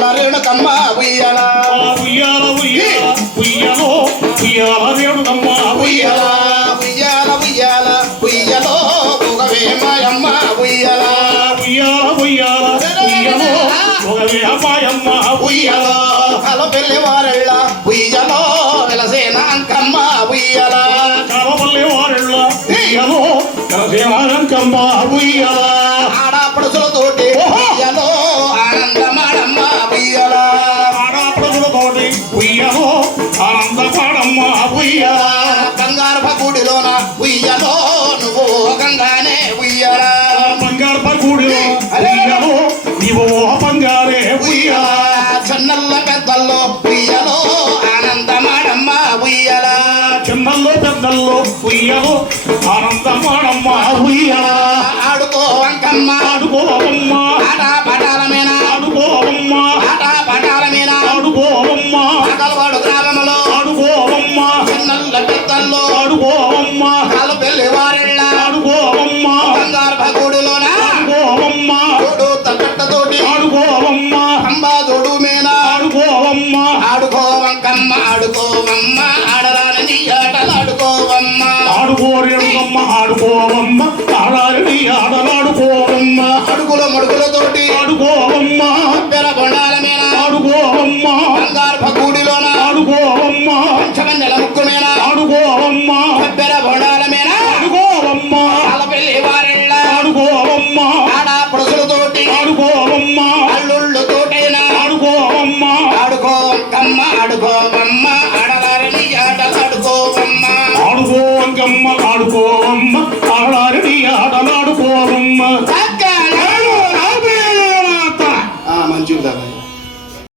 ఉయ్యాల రేణుకమ్మ ఉయ్యాల ఉయ్యాల ఉయ్యాల ఉయ్యలో ఉయ్యాల రేణుకమ్మ ఉయ్యాల ఉయ్యాల ఉయ్యాల ఉయ్యలో ఉగవే మాయమ్మ ఉయ్యాల ఉయ్యాల ఉయ్యాల ఉయ్యలో ఉగవే మాయమ్మ ఉయ్యాల కల పెళ్లి వారెళ్ళ ఉయ్యలో వెలసేన అంకమ్మ ఉయ్యాల కలవల్లి వారెళ్ళ ఉయ్యలో కలసేనాంకమ్మ ఉయ్యాల ఆడపడుసులతోటి ఉయ్యలో ఆనందమాడమ్మ ఉయ్యాల ఆడపడుసులతోటి ఉయ్యలో ఆనందమాడమ్మ ఉయ్యాల బంగారు గుడిలోన ఉయ్యలో నువ్వు గంగానే ఉయ్యాల బంగారు పగుడిలో ఉయ్యలో నీవు బంగారే ఉయ్యాల చిన్నల్ల పెద్దల్లో ఉయ్యలో ఆనందమాడమ్మ ఉయ్యాల చిన్నల్లో పెద్దల్లో ఉయ్యలో ఆనందమాడమ్మ ఉయ్యాల ఆడుకో వంకమ్మ ఆడుకోవమ్మ ఆడ పడ